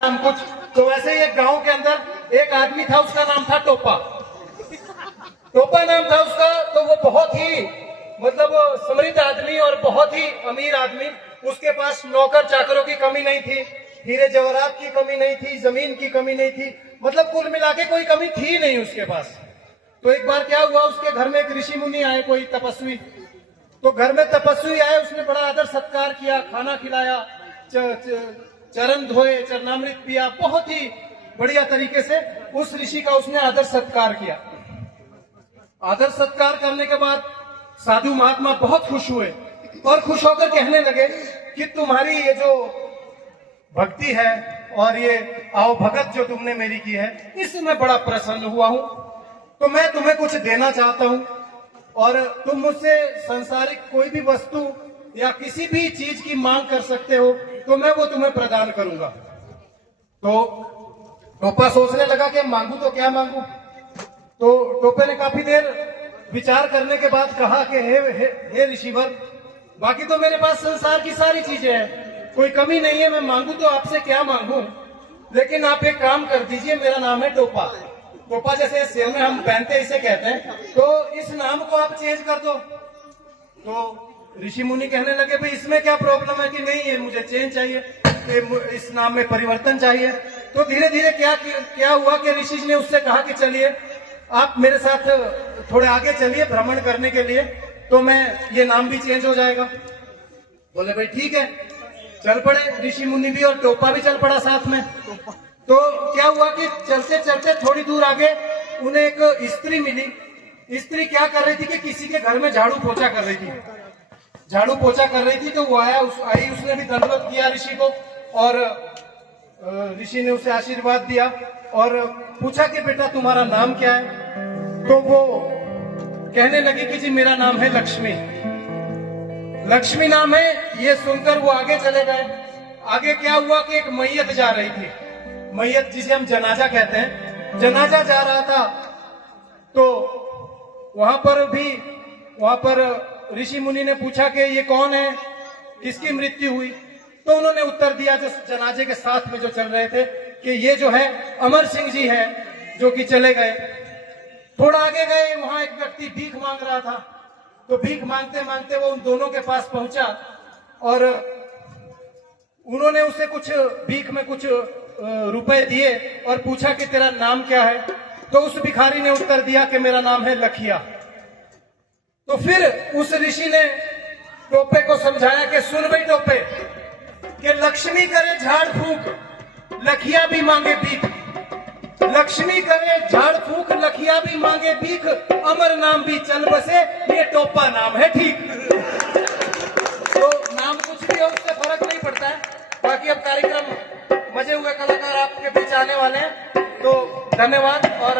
नाम कुछ। तो वैसे ही एक गांव के अंदर एक आदमी था, उसका नाम था टोपा। टोपा नाम था उसका। तो वो बहुत ही मतलब समृद्ध आदमी और बहुत ही अमीर आदमी। उसके पास नौकर चाकरों की कमी नहीं थी, हीरे जवाहरात की कमी नहीं थी, जमीन की कमी नहीं थी, मतलब कुल मिला के कोई कमी थी नहीं उसके पास। तो एक बार क्या हुआ, उसके घर में एक ऋषि मुनि आए, कोई तपस्वी। तो घर में तपस्वी आए, उसने बड़ा आदर सत्कार किया, खाना खिलाया, चरण धोए, चरणामृत पिया, बहुत ही बढ़िया तरीके से उस ऋषि का उसने आदर सत्कार किया। आदर सत्कार करने के बाद साधु महात्मा बहुत खुश हुए और खुश होकर कहने लगे कि तुम्हारी ये जो भक्ति है और ये आओ भगत जो तुमने मेरी की है, इससे मैं बड़ा प्रसन्न हुआ हूं। तो मैं तुम्हें कुछ देना चाहता हूं और तुम मुझसे संसारिक कोई भी वस्तु या किसी भी चीज की मांग कर सकते हो, तो मैं वो तुम्हें प्रदान करूंगा। तो टोपा सोचने लगा कि मांगू तो क्या मांगू। तो टोपे ने काफी देर विचार करने के बाद कहा कि हे ऋषिवर, बाकी तो मेरे पास संसार की सारी चीजें हैं, कोई कमी नहीं है, मैं मांगू तो आपसे क्या मांगू, लेकिन आप एक काम कर दीजिए, मेरा नाम है टोपा। टोपा जैसे सिर में हम पहनते हैं इसे कहते हैं, तो इस नाम को आप चेंज कर दो। तो ऋषि मुनि कहने लगे भाई इसमें क्या प्रॉब्लम है कि नहीं है, मुझे चेंज चाहिए, इस नाम में परिवर्तन चाहिए। तो धीरे धीरे क्या हुआ कि ऋषि ने उससे कहा कि चलिए आप मेरे साथ थोड़े आगे चलिए भ्रमण करने के लिए, तो मैं ये नाम भी चेंज हो जाएगा। बोले भाई ठीक है, चल पड़े ऋषि मुनि भी और टोपा भी चल पड़ा साथ में। तो क्या हुआ कि चलते चलते थोड़ी दूर आगे उन्हें एक स्त्री मिली। स्त्री क्या कर रही थी कि किसी के घर में झाड़ू पोछा कर रही थी, झाड़ू पोछा कर रही थी। तो वो आई, उसने भी दंडवत किया ऋषि को और ऋषि ने उसे आशीर्वाद दिया और पूछा कि बेटा तुम्हारा नाम क्या है। तो वो कहने लगी कि जी मेरा नाम है लक्ष्मी। लक्ष्मी नाम है। ये सुनकर वो आगे चले गए। आगे क्या हुआ कि एक मैयत जा रही थी, मैयत जिसे हम जनाजा कहते हैं, जनाजा जा रहा था। तो वहां पर ऋषि मुनि ने पूछा कि ये कौन है, किसकी मृत्यु हुई। तो उन्होंने उत्तर दिया जो जनाजे के साथ में जो चल रहे थे कि ये जो है अमर सिंह जी है जो कि चले गए। थोड़ा आगे गए, वहां एक व्यक्ति भीख मांग रहा था। तो भीख मांगते मांगते वो उन दोनों के पास पहुंचा और उन्होंने उसे कुछ भीख में कुछ रुपए दिए और पूछा कि तेरा नाम क्या है। तो उस भिखारी ने उत्तर दिया कि मेरा नाम है लखिया। तो फिर उस ऋषि ने टोपे को समझाया कि सुन भाई टोपे, कि लक्ष्मी करे झाड़ फूक, लखिया भी मांगे भीख। लक्ष्मी करे झाड़ फूक, लखिया भी मांगे भीख, अमर नाम भी चल बसे, ये टोपा नाम है ठीक। तो नाम कुछ भी हो उससे फर्क नहीं पड़ता है। बाकी अब कार्यक्रम मजे हुए, कलाकार आपके बीच आने वाले हैं। तो धन्यवाद। और